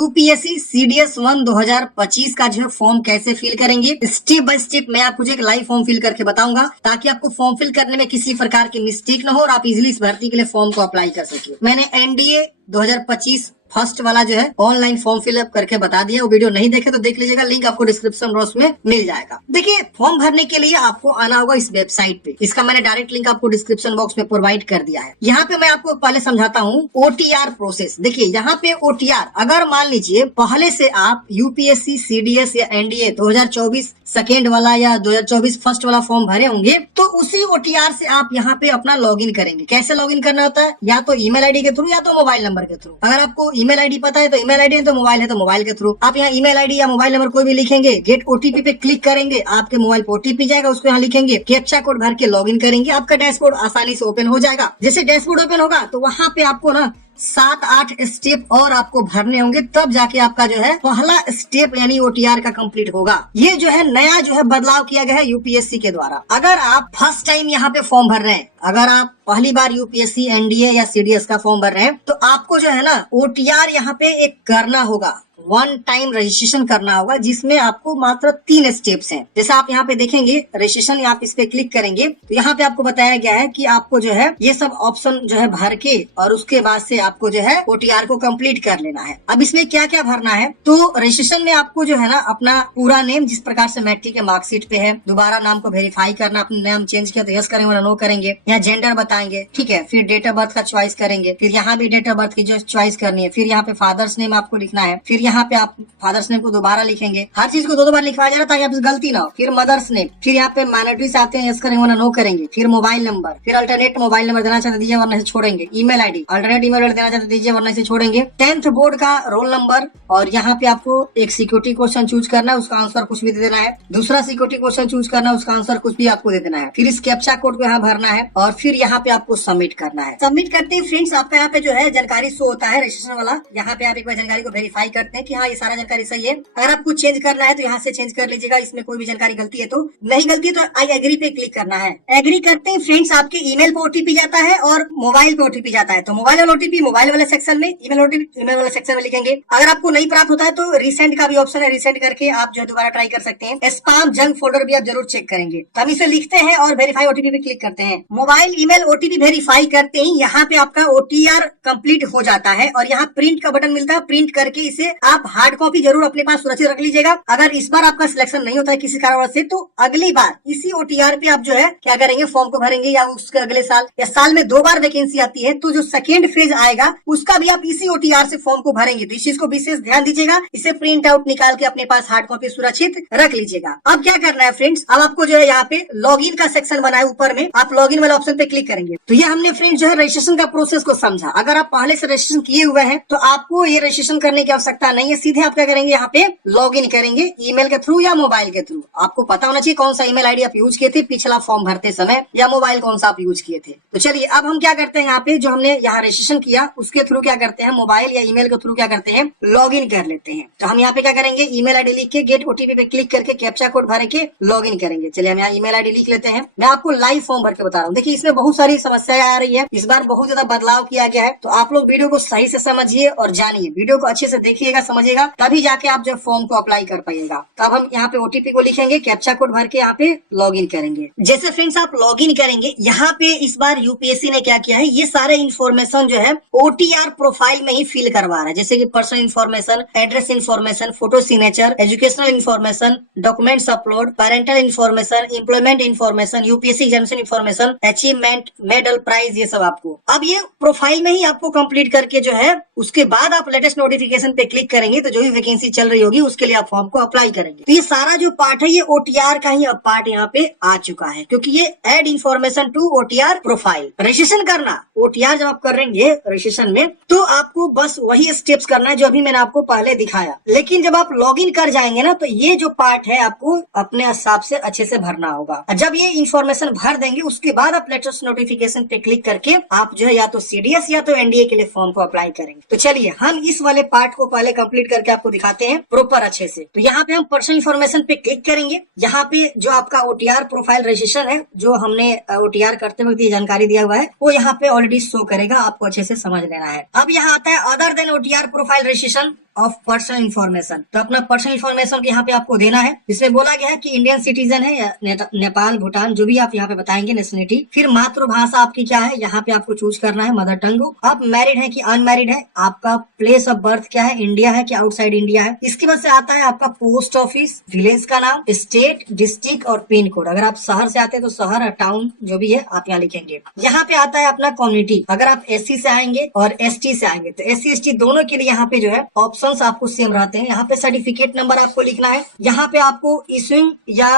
UPSC CDS 1 2025 का जो है फॉर्म कैसे फिल करेंगे, स्टेप बाय स्टेप मैं आपको जो एक लाइव फॉर्म फिल करके बताऊंगा, ताकि आपको फॉर्म फिल करने में किसी प्रकार की मिस्टेक ना हो और आप इजिली इस भर्ती के लिए फॉर्म को अप्लाई कर सके। मैंने एनडीए 2025 फर्स्ट वाला जो है ऑनलाइन फॉर्म फिलअप करके बता दिया। वो वीडियो नहीं देखे तो देख लीजिएगा, लिंक आपको डिस्क्रिप्शन बॉक्स में मिल जाएगा। देखिए, फॉर्म भरने के लिए आपको आना होगा इस वेबसाइट पे। इसका मैंने डायरेक्ट लिंक आपको डिस्क्रिप्शन बॉक्स में प्रोवाइड कर दिया है। यहाँ पे मैं आपको पहले समझाता हूँ ओटीआर प्रोसेस। देखिए, यहाँ पे ओटीआर, अगर मान लीजिए पहले से आप यूपीएससी सीडीएस या एनडीए 2024 सेकेंड वाला या 2024 फर्स्ट वाला फॉर्म भरे होंगे, तो उसी ओटीआर से आप यहाँ पे अपना लॉगिन करेंगे। कैसे लॉगिन करना होता है? या तो ईमेल आईडी के थ्रू या तो मोबाइल नंबर के थ्रू। अगर आपको ईमेल आईडी पता है तो ईमेल आईडी है, तो मोबाइल है तो मोबाइल के थ्रू आप यहाँ ईमेल आईडी या मोबाइल नंबर कोई भी लिखेंगे, गेट ओटीपी पे क्लिक करेंगे, आपके मोबाइल पे ओटीपी जाएगा, उसको यहाँ लिखेंगे, कैप्चा कोड भर के लॉगिन करेंगे, आपका डैशबोर्ड आसानी से ओपन हो जाएगा। जैसे डैशबोर्ड ओपन होगा तो वहाँ पे आपको ना 7-8 स्टेप और आपको भरने होंगे, तब जाके आपका जो है पहला स्टेप यानी ओटीआर का कंप्लीट होगा। ये जो है नया जो है बदलाव किया गया है यूपीएससी के द्वारा। अगर आप फर्स्ट टाइम यहाँ पे फॉर्म भर रहे हैं, अगर आप पहली बार यूपीएससी एनडीए या सीडीएस का फॉर्म भर रहे हैं, तो आपको जो है ना ओटीआर यहाँ पे एक करना होगा, वन टाइम रजिस्ट्रेशन करना होगा, जिसमें आपको मात्र 3 स्टेप्स हैं। जैसे आप यहाँ पे देखेंगे रजिस्ट्रेशन, आप इस पे क्लिक करेंगे तो यहाँ पे आपको बताया गया है कि आपको जो है ये सब ऑप्शन जो है भर के और उसके बाद से आपको जो है ओटीआर को कंप्लीट कर लेना है। अब इसमें क्या क्या भरना है, तो रजिस्ट्रेशन में आपको जो है ना अपना पूरा नेम, जिस प्रकार से मैट्रिक के मार्कशीट पे है, दोबारा नाम को वेरीफाई करना, अपना नाम चेंज किया तो यस करेंगे वरना नो करेंगे, यहाँ जेंडर बताएंगे, ठीक है, फिर डेट ऑफ बर्थ का चॉइस करेंगे, फिर यहाँ भी डेट ऑफ बर्थ की जो चॉइस करनी है, फिर यहाँ पे फादर्स नेम आपको लिखना है, फिर यहाँ पे आप फादर्स नेम को दोबारा लिखेंगे, हर चीज को 2-2 बार लिखवाया जा रहा है ताकि आप गलती ना हो। फिर मदर्स नेम, फिर यहाँ पे माइनॉरिटीज आते हैं, यस करेंगे वरना नो करेंगे, फिर मोबाइल नंबर, फिर अल्टरनेट मोबाइल नंबर देना चाहते दीजिए वरना से छोड़ेंगे, email ID, alternate email ID देना चाहते दीजिए वरना से छोड़ेंगे, 10th बोर्ड का रोल नंबर, और यहाँ पे आपको एक सिक्योरिटी क्वेश्चन चूज करना है, उसका आंसर कुछ भी दे देना है, दूसरा सिक्योरिटी क्वेश्चन चूज करना है, उसका आंसर कुछ भी आपको दे देना है, फिर इस कैप्चा कोड को यहाँ भरना है और फिर यहाँ पे आपको सबमिट करना है। सबमिट करते ही फ्रेंड्स आपका यहाँ पे जो है जानकारी शो होता है रजिस्ट्रेशन वाला। यहाँ पे आप एक बार जानकारी को वेरीफाई करते हैं कि हाँ ये सारा जानकारी सही है। अगर आपको चेंज करना है तो यहाँ से चेंज कर लीजिएगा, इसमें कोई भी जानकारी गलती है तो, नहीं गलती है तो आई एग्री पे क्लिक करना है। एग्री करते ही फ्रेंड्स आपके ईमेल पे ओटीपी जाता है और मोबाइल पे ओटीपी जाता है, तो मोबाइल वाला ओटीपी मोबाइल वाले सेक्शन में, ईमेल ओटीपी ईमेल वाले सेक्शन में लिखेंगे। अगर आपको नहीं प्राप्त होता है तो रिसेंड का भी ऑप्शन है, रिसेंड करके आप जो दोबारा ट्राई कर सकते हैं। स्पैम जंक फोल्डर भी आप जरूर चेक करेंगे। तो हम इसे लिखते हैं और वेरीफाई ओटीपी पे क्लिक करते हैं। मोबाइल ईमेल ओटीपी वेरीफाई करते ही यहाँ पे आपका ओटीआर कंप्लीट हो जाता है और यहाँ प्रिंट का बटन मिलता है। प्रिंट करके इसे आप हार्ड कॉपी जरूर अपने पास सुरक्षित रख लीजिएगा। अगर इस बार आपका सिलेक्शन नहीं होता है किसी कारणवश से, तो अगली बार इसी ओटीआर पे आप जो है क्या करेंगे, फॉर्म को भरेंगे, या उसके अगले साल या साल में 2 बार वैकेंसी आती है तो जो सेकेंड फेज आएगा उसका भी आप इसी ओटीआर से फॉर्म को भरेंगे। तो इस चीज को विशेष ध्यान दीजिएगा, इसे प्रिंट आउट निकाल के अपने पास हार्ड कॉपी सुरक्षित रख लीजिएगा। अब क्या करना है फ्रेंड्स, अब आपको जो है यहाँ पे लॉगिन का सेक्शन बना है, ऊपर में आप लॉगिन वाला ऑप्शन पे क्लिक करेंगे। तो ये हमने फ्रेंड्स जो है रजिस्ट्रेशन का प्रोसेस को समझा। अगर आप पहले से रजिस्ट्रेशन किए हुए हैं तो आपको ये रजिस्ट्रेशन करने की आवश्यकता नहीं है, सीधे आप क्या करेंगे, यहाँ पे लॉगिन करेंगे ईमेल के थ्रू या मोबाइल के थ्रू। आपको पता होना चाहिए कौन सा ईमेल आईडी आप यूज किए थे पिछला फॉर्म भरते समय, या मोबाइल कौन सा आप यूज किए थे। तो चलिए अब हम क्या करते हैं, यहाँ पे जो हमने यहाँ रजिस्ट्रेशन किया उसके थ्रू क्या करते हैं, मोबाइल या ईमेल के थ्रू क्या करते हैं, लॉगिन कर लेते हैं। तो हम यहाँ पे क्या करेंगे, ईमेल आईडी लिख के गेट ओटीपी पे क्लिक करके कैप्चा कोड भर के लॉगिन करेंगे। चलिए हम यहाँ ईमेल आईडी लिख लेते हैं। मैं आपको लाइव फॉर्म भर के बता रहा हूँ। देखिए इसमें बहुत सारी समस्याएं आ रही है, इस बार बहुत ज्यादा बदलाव किया गया है, तो आप लोग वीडियो को सही से समझिए और जानिए, वीडियो को अच्छे से देखिएगा, समझिएगा, तभी जाके आप जो फॉर्म को अप्लाई कर पाइएगा। तो अब हम यहाँ पे ओटीपी को लिखेंगे, कैप्चा कोड भर के यहाँ पे लॉगिन करेंगे। जैसे फ्रेंड्स आप लॉगिन करेंगे, यहाँ पे इस बार यूपीएससी ने क्या किया है, ये सारे इन्फॉर्मेशन जो है ओटीआर प्रोफाइल में ही फिल करवा रहा है। जैसे कि personal information, address information, photo signature, educational information, documents upload, parental information, employment information, UPSC examination information, achievement, medal, prize, ये सब आपको अब ये प्रोफाइल में ही आपको कंप्लीट करके जो है उसके बाद आप लेटेस्ट नोटिफिकेशन पे क्लिक करेंगे तो जो भी वैकेंसी चल रही होगी उसके लिए आप फॉर्म को अप्लाई करेंगे। तो ये सारा जो पार्ट है ये ओटीआर का ही अब पार्ट यहाँ पे आ चुका है, क्योंकि ये add information to OTR profile. Registration करना ओटीआर जब आप करेंगे रजिस्ट्रेशन में तो आपको बस वही स्टेप्स करना है जो अभी मैंने आपको पहले दिखाया, लेकिन जब आप लॉगिन कर जाएंगे ना तो ये जो पार्ट है आपको अपने हिसाब से अच्छे से भरना होगा। जब ये इन्फॉर्मेशन भर देंगे उसके बाद आप लेटेस्ट नोटिफिकेशन पे क्लिक करके आप जो है या तो सीडीएस या तो एनडीए के लिए फॉर्म को अप्लाई करेंगे। तो चलिए हम इस वाले पार्ट को पहले कंप्लीट करके आपको दिखाते हैं प्रॉपर अच्छे से। तो यहाँ पे हम पर्सनल इन्फॉर्मेशन पे क्लिक करेंगे। यहाँ पे जो आपका ओटीआर प्रोफाइल रजिस्ट्रेशन है, जो हमने ओटीआर करते वक्त ये जानकारी दिया हुआ है, वो यहाँ पे ऑलरेडी शो करेगा, आपको अच्छे से समझ लेना है। अब यहाँ आता है other than OTR profile registration. Of personal information. तो अपना पर्सनल इन्फॉर्मेशन यहाँ पे आपको देना है। इसमें बोला गया है कि इंडियन सिटीजन है या नेपाल, भूटान, जो भी आप यहाँ पे बताएंगे नेशनलिटी। फिर मातृभाषा आपकी क्या है, यहाँ पे आपको चूज करना है मदर टंग। आप मैरिड है कि अनमैरिड है, आपका प्लेस ऑफ बर्थ क्या है, इंडिया है कि आउटसाइड इंडिया है। इसके बाद से आता है आपका पोस्ट ऑफिस, विलेज का नाम, स्टेट, डिस्ट्रिक्ट और पिन कोड। अगर आप शहर से आते हैं तो शहर, टाउन जो भी है आप यहाँ लिखेंगे। यहाँ पे आता है अपना कम्युनिटी। अगर आप SC से आएंगे और ST से आएंगे तो SC ST दोनों के लिए यहाँ पे जो है ऑप्शंस आपको सेम रहते हैं। यहाँ पे सर्टिफिकेट नंबर आपको लिखना है। यहाँ पे आपको इशूइंग या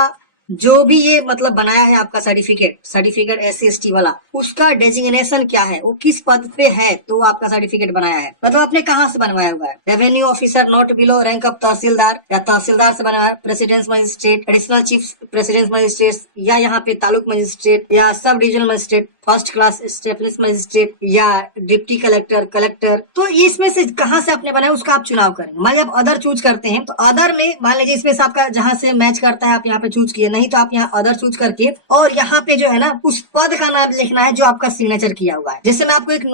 जो भी ये मतलब बनाया है आपका सर्टिफिकेट SC ST वाला, उसका डेजिग्नेशन क्या है, वो किस पद पे है, तो आपका सर्टिफिकेट बनाया है, मतलब आपने कहाँ से बनवाया हुआ है। Revenue officer not below rank of tehsildar, या तहसीलदार से बनवाया, president magistrate, additional chief president magistrate, या यहाँ पे तालुक मजिस्ट्रेट, या sub divisional magistrate, first class stipendiary magistrate, या डिप्टी कलेक्टर। तो इसमें से कहाँ से आपने बनाया उसका आप चुनाव करेंगे। मान लीजिए आप अदर चूज करते हैं तो अदर में मान लीजिए इसमें से आपका जहाँ से मैच करता है आप यहाँ पे चूज किए, नहीं तो आप यहाँ अदर चूज करके और यहाँ पे जो है ना उस पद का नाम लिखना है जो आपका सिग्नेचर किया हुआ है। जैसे मैं आपको एक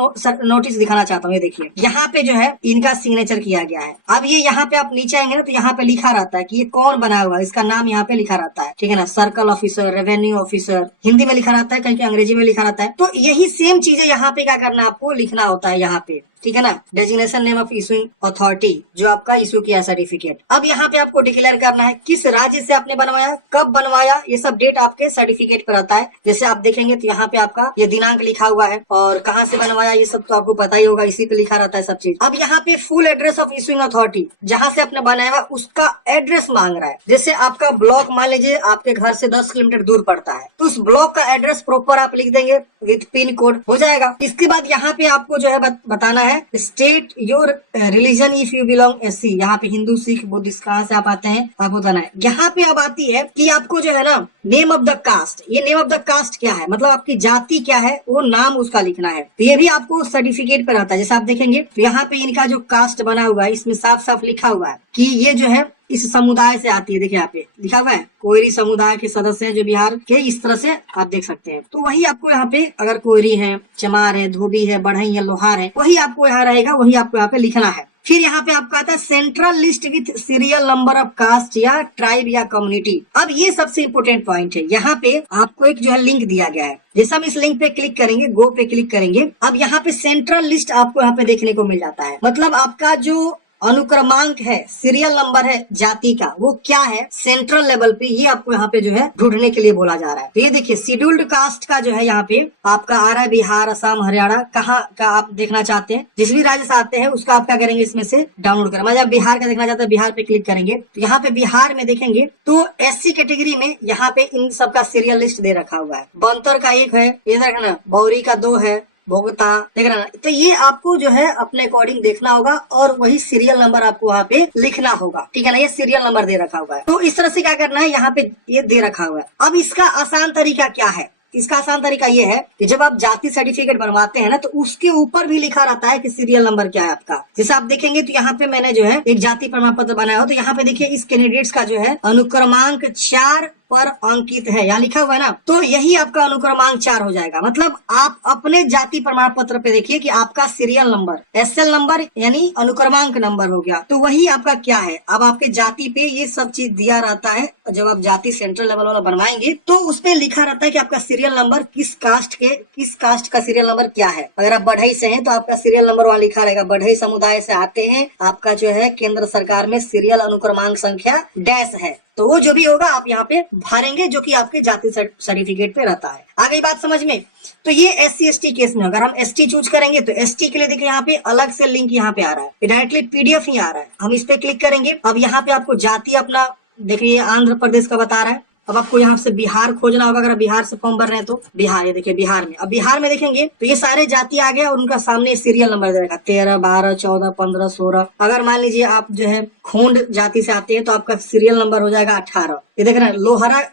नोटिस दिखाना चाहता हूँ, ये देखिए यहाँ पे जो है इनका सिग्नेचर किया गया है। अब ये यहाँ पे आप नीचे आएंगे ना तो यहाँ पे लिखा रहता है कि ये कौन बना हुआ है, इसका नाम यहाँ पे लिखा रहता है, ठीक है ना। Circle officer, revenue officer, Hindi में लिखा रहता है, कहीं अंग्रेजी में लिखा रहता है। तो यही सेम चीजें यहाँ पे क्या करना है, आपको लिखना होता है यहाँ पे, ठीक है ना। Designation name of issuing authority, जो आपका इशू किया सर्टिफिकेट। अब यहाँ पे आपको डिक्लेयर करना है किस राज्य से आपने बनवाया, कब बनवाया, ये सब डेट आपके सर्टिफिकेट पर आता है। जैसे आप देखेंगे तो यहाँ पे आपका ये दिनांक लिखा हुआ है और कहाँ से बनवाया ये सब तो आपको पता ही होगा, इसी पे लिखा रहता है सब चीज। अब यहाँ पे full address of issuing authority, जहाँ से आपने बनाया हुआ उसका एड्रेस मांग रहा है। जैसे आपका ब्लॉक मान लीजिए आपके घर से 10 किलोमीटर दूर पड़ता है तो उस ब्लॉक का एड्रेस प्रॉपर आप लिख देंगे विद पिन कोड, हो जाएगा। इसके बाद यहाँ पे आपको जो है बताना है state your religion if you belong SC, यहाँ पे हिंदू, सिख, बुद्धिस्ट कहाँ से आप आते हैं आपको बताना है। यहाँ पे अब आती है कि आपको जो है ना नेम ऑफ द कास्ट, ये नेम ऑफ द कास्ट क्या है, मतलब आपकी जाति क्या है वो नाम उसका लिखना है। तो ये भी आपको सर्टिफिकेट पर आता है। जैसे आप देखेंगे तो यहाँ पे इनका जो कास्ट बना हुआ है इसमें साफ साफ लिखा हुआ है कि ये जो है इस समुदाय से आती है। देखिए यहाँ पे लिखा हुआ है कोयरी समुदाय के सदस्य हैं जो बिहार के, इस तरह से आप देख सकते हैं। तो वही आपको यहाँ पे अगर कोयरी है, चमार है, धोबी है, बढ़ई है, लोहार है, वही आपको यहाँ रहेगा, वही आपको यहाँ पे लिखना है। फिर यहाँ पे आपका आता है central list with serial number of caste या ट्राइब या कम्युनिटी। अब ये सबसे इम्पोर्टेंट पॉइंट है, यहाँ पे आपको एक जो है लिंक दिया गया है। जैसे हम इस लिंक पे क्लिक करेंगे, गो पे क्लिक करेंगे, अब यहाँ पे सेंट्रल लिस्ट आपको यहाँ पे देखने को मिल जाता है। मतलब आपका जो अनुक्रमांक है, सीरियल नंबर है जाति का, वो क्या है सेंट्रल लेवल पे, ये आपको यहाँ पे जो है ढूंढने के लिए बोला जा रहा है। तो ये देखिए शेड्यूल्ड कास्ट का जो है यहाँ पे आपका आ रहा है बिहार, असम, हरियाणा, कहाँ का आप देखना चाहते हैं, जिस भी राज्य से आते हैं उसका आप क्या करेंगे इसमें से डाउनलोड करें। मतलब बिहार का देखना चाहते हैं बिहार पे क्लिक करेंगे तो यहाँ पे बिहार में देखेंगे तो SC कैटेगरी में यहाँ पे इन सबका सीरियल लिस्ट दे रखा हुआ है। बंतर का 1 है, ये देखना, बौरी का 2 है, भोगता देख रहा ना। तो ये आपको जो है अपने अकॉर्डिंग देखना होगा और वही सीरियल नंबर आपको वहाँ पे लिखना होगा, ठीक है ना। ये सीरियल नंबर दे रखा हुआ है। तो इस तरह से क्या करना है, यहाँ पे ये दे रखा हुआ है। अब इसका आसान तरीका क्या है, इसका आसान तरीका ये है कि जब आप जाति सर्टिफिकेट बनवाते हैं ना तो उसके ऊपर भी लिखा रहता है कि सीरियल नंबर क्या है आपका। जैसे आप देखेंगे तो यहाँ पे मैंने जो है एक जाति प्रमाण पत्र बनाया हो, तो यहाँ पे देखिए इस कैंडिडेट्स का जो है अनुक्रमांक 4 पर अंकित है, यहाँ लिखा हुआ है ना, तो यही आपका अनुक्रमांक 4 हो जाएगा। मतलब आप अपने जाति प्रमाण पत्र पे देखिए कि आपका सीरियल नंबर SL नंबर यानी अनुक्रमांक नंबर हो गया, तो वही आपका क्या है। अब आपके जाति पे ये सब चीज दिया रहता है। जब आप जाति सेंट्रल लेवल वाला बनवाएंगे तो उस पे लिखा रहता है कि आपका सीरियल नंबर किस कास्ट का सीरियल नंबर क्या है। अगर आप बढ़ई से हैं तो आपका सीरियल नंबर वहाँ लिखा रहेगा, बढ़ई समुदाय से आते हैं, आपका जो है केंद्र सरकार में सीरियल अनुक्रमांक संख्या डैश है। तो वो जो भी होगा आप यहाँ पे भरेंगे जो कि आपके जाति सर्टिफिकेट पे रहता है। आ गई बात समझ में। तो ये SC ST केस में अगर हम ST चूज करेंगे तो ST के लिए देखिए यहाँ पे अलग से लिंक यहाँ पे आ रहा है, डायरेक्टली PDF ही आ रहा है। हम इस पे क्लिक करेंगे, अब यहाँ पे आपको जाति अपना देखिए आंध्र प्रदेश का बता रहा है। अब आपको यहाँ से बिहार खोजना होगा, अगर बिहार से फॉर्म भर रहे हैं तो बिहार, ये देखिए बिहार में। अब बिहार में देखेंगे तो ये सारे जाति आ गए और उनका सामने सीरियल नंबर दे रखा 13, 12, 14, 15, 16। अगर मान लीजिए आप जो है खोंड जाति से आते हैं तो आपका सीरियल नंबर हो जाएगा 18। ये देख रहे हैं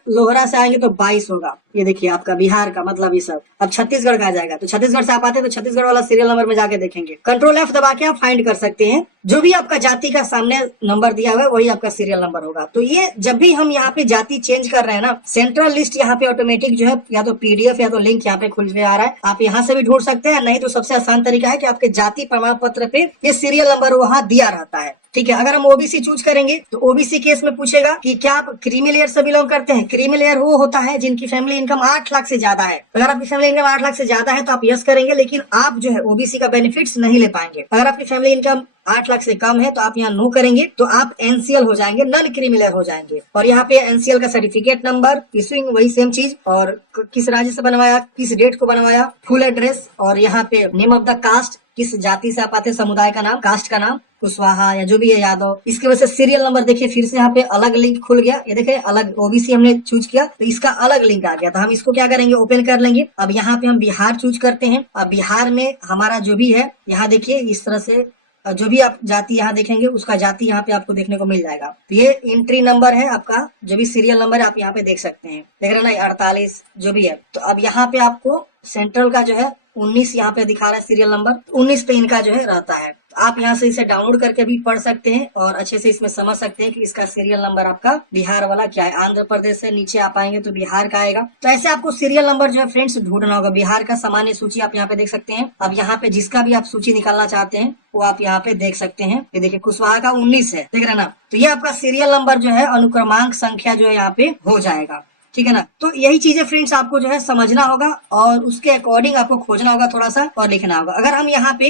लोहरा से आएंगे तो 22 होगा। ये देखिए आपका बिहार का मतलब ये सब। अब छत्तीसगढ़ का आ जाएगा तो छत्तीसगढ़ से आप आते हैं तो छत्तीसगढ़ वाला सीरियल नंबर में जाके देखेंगे, कंट्रोल F दबा के आप फाइंड कर सकते हैं। जो भी आपका जाति का सामने नंबर दिया हुआ है वही आपका सीरियल नंबर होगा। तो ये जब भी हम यहाँ पे जाति चेंज कर रहे हैं ना, सेंट्रल लिस्ट यहाँ पे ऑटोमेटिक जो है या तो PDF या तो लिंक यहाँ पे खुल के आ रहा है, आप यहाँ से भी ढूंढ सकते हैं। नहीं तो सबसे आसान तरीका है कि आपके जाति प्रमाण पत्र पे ये सीरियल नंबर वहाँ दिया रहता है, ठीक है। अगर हम ओबीसी चूज करेंगे तो ओबीसी केस में पूछेगा कि क्या आप क्रीमी लेयर से बिलोंग करते हैं। क्रीमी लेयर वो होता है जिनकी फैमिली इनकम 8 लाख से ज्यादा है। अगर आपकी फैमिली इनकम 8 लाख से ज्यादा है तो आप यस करेंगे, लेकिन आप जो है ओबीसी का बेनिफिट्स नहीं ले पाएंगे। अगर आपकी फैमिली इनकम 8 लाख से कम है तो आप यहाँ नो करेंगे, तो आप एनसीएल हो जाएंगे, नॉन क्रीमिलेयर हो जाएंगे। और यहाँ पे एनसीएल का सर्टिफिकेट नंबर, इशूइंग वही सेम चीज, और किस राज्य से बनवाया, किस डेट को बनवाया, फुल एड्रेस, और यहाँ पे नेम ऑफ द कास्ट, किस जाति से आप आते हैं, समुदाय का नाम, कास्ट का नाम, कुशवाहा या जो भी है यादव। इसके वजह से सीरियल नंबर देखिए फिर से यहाँ पे अलग लिंक खुल गया। ये देखिए अलग ओबीसी हमने चूज किया तो इसका अलग लिंक आ गया। तो हम इसको क्या करेंगे, ओपन कर लेंगे। अब यहाँ पे हम बिहार चूज करते हैं। अब बिहार में हमारा जो भी है, यहाँ देखिए इस तरह से जो भी आप जाति यहाँ देखेंगे उसका जाति यहाँ पे आपको देखने को मिल जाएगा। तो ये एंट्री नंबर है आपका, जो भी सीरियल नंबर है आप यहाँ पे देख सकते हैं, देख रहे ना, 48 जो भी है। तो अब यहाँ पे आपको सेंट्रल का जो है 19 यहाँ पे दिखा रहा है सीरियल नंबर, 19 पे इनका जो है रहता है। आप यहाँ से इसे डाउनलोड करके भी पढ़ सकते हैं और अच्छे से इसमें समझ सकते हैं कि इसका सीरियल नंबर आपका बिहार वाला क्या है। आंध्र प्रदेश से नीचे आप आएंगे तो बिहार का आएगा। तो ऐसे आपको सीरियल नंबर जो है फ्रेंड्स ढूंढना होगा। बिहार का सामान्य सूची आप यहाँ पे देख सकते हैं। अब यहाँ पे जिसका भी आप सूची निकालना चाहते हैं वो आप यहाँ पे देख सकते हैं। ये देखिए कुशवाहा का 19 है, देख रहे ना। तो ये आपका सीरियल नंबर जो है अनुक्रमांक संख्या जो है यहाँ पे हो जाएगा, ठीक है ना। तो यही चीजें फ्रेंड्स आपको जो है समझना होगा और उसके अकॉर्डिंग आपको खोजना होगा थोड़ा सा और लिखना होगा। अगर हम यहाँ पे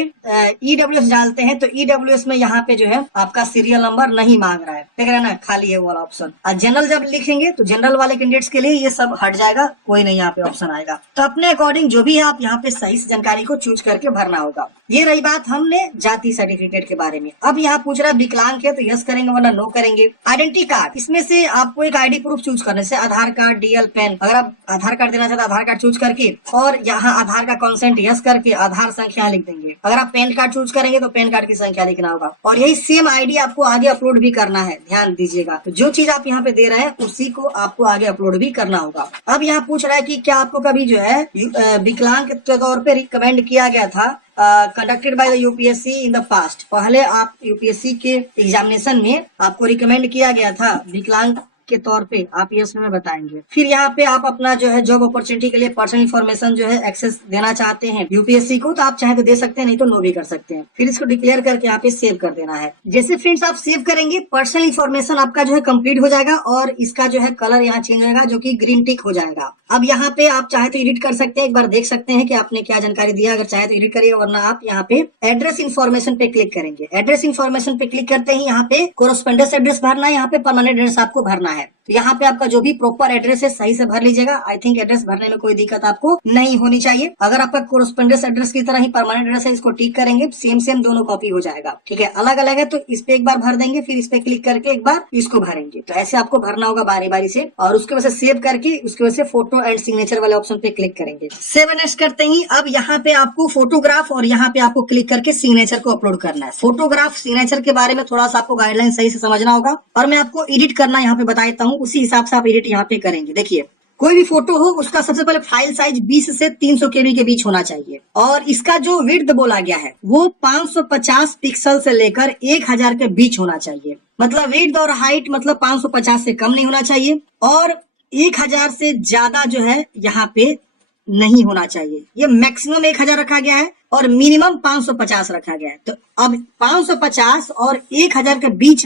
ईडब्ल्यूएस डालते हैं तो ईडब्ल्यूएस में यहाँ पे जो है आपका सीरियल नंबर नहीं मांग रहा है, देख रहे हैं ना, खाली है वो वाला ऑप्शन। और जनरल जब लिखेंगे तो जनरल वाले कैंडिडेट्स के लिए ये सब हट जाएगा, कोई नहीं यहाँ पे ऑप्शन आएगा। तो अपने अकॉर्डिंग जो भी है आप यहाँ पे सही से जानकारी को चूज करके भरना होगा। ये रही बात हमने जाति सर्टिफिकेट के बारे में। अब यहाँ पूछ रहा है विकलांग है तो यस करेंगे वरना नो करेंगे। आइडेंटिटी कार्ड, इसमें से आपको एक आईडी प्रूफ चूज करने से आधार कार्ड, डीएल, पैन। अगर आप आधार कार्ड देना चाहते हैं आधार कार्ड चूज करके और यहाँ आधार का कंसेंट यस करके आधार संख्या लिख देंगे। अगर आप पैन कार्ड चूज करेंगे तो पैन कार्ड की संख्या लिखना होगा और यही सेम आईडी आपको आगे अपलोड भी करना है, ध्यान दीजिएगा। तो जो चीज आप यहाँ पे दे रहे हैं उसी को आपको आगे अपलोड भी करना होगा। अब यहाँ पूछ रहा है कि क्या आपको कभी जो है विकलांग के तौर पे रिकमेंड किया गया था conducted by the UPSC in the past. पहले आप यूपीएससी के एग्जामिनेशन में आपको रिकमेंड किया गया था विकलांग के तौर पे, आप यस में बताएंगे। फिर यहाँ पे आप अपना जो है जॉब अपॉर्चुनिटी के लिए पर्सनल इन्फॉर्मेशन जो है एक्सेस देना चाहते हैं यूपीएससी को, तो आप चाहे तो दे सकते हैं, नहीं तो नो भी कर सकते हैं। फिर इसको डिक्लेयर करके यहाँ पे सेव कर देना है। जैसे फ्रेंड्स आप सेव करेंगे पर्सनल इन्फॉर्मेशन आपका जो है कंप्लीट हो जाएगा और इसका जो है कलर यहाँ चेंज होगा जो कि ग्रीन टिक हो जाएगा। अब यहाँ पे आप चाहे तो एडिट कर सकते हैं, एक बार देख सकते हैं कि आपने क्या जानकारी दिया। अगर चाहे तो एडिट करिएगा, वरना आप यहाँ पे एड्रेस इन्फॉर्मेशन पे क्लिक करेंगे। एड्रेस इन्फॉर्मेशन पे क्लिक करते ही यहाँ पे कोरस्पोंडेंस एड्रेस भरना है, यहाँ पे परमानेंट एड्रेस आपको भरना है। तो यहाँ पे आपका जो भी प्रॉपर एड्रेस है सही से भर लीजिएगा। आई थिंक एड्रेस भरने में कोई दिक्कत आपको नहीं होनी चाहिए। अगर आपका कोरस्पोंडेंस एड्रेस की तरह ही परमानेंट एड्रेस है, इसको टिक करेंगे, सेम दोनों कॉपी हो जाएगा, ठीक है। अलग अलग है तो इस पे एक बार भर देंगे, फिर इस पे क्लिक करके एक बार इसको भरेंगे। तो ऐसे आपको भरना होगा बारी बारी से और उसके वजह से सेव करके उसके वजह से फोटो एंड सिग्नेचर वाले ऑप्शन पे क्लिक करेंगे। सेव नेक्स्ट करते ही अब यहाँ पे आपको फोटोग्राफ और यहाँ पे आपको क्लिक करके सिग्नेचर को अपलोड करना है। फोटोग्राफ सिग्नेचर के बारे में थोड़ा सा आपको गाइडलाइन सही से समझना होगा और मैं आपको एडिट करना यहाँ पे बता देता हूँ, उसी हिसाब से आप एडिट यहाँ पे करेंगे। देखिए कोई भी फोटो हो उसका सबसे पहले फाइल साइज 20 से 300 केबी के बीच होना चाहिए और इसका जो विड्थ बोला गया है वो 550 पिक्सल से लेकर 1000 के बीच होना चाहिए। मतलब विड्थ और हाइट मतलब 550 से कम नहीं होना चाहिए और 1000 से ज्यादा जो है यहाँ पे नहीं होना चाहिए। ये मैक्सिमम 1000 रखा गया है और मिनिमम 550 रखा गया है। तो अब 550 और 1000 के बीच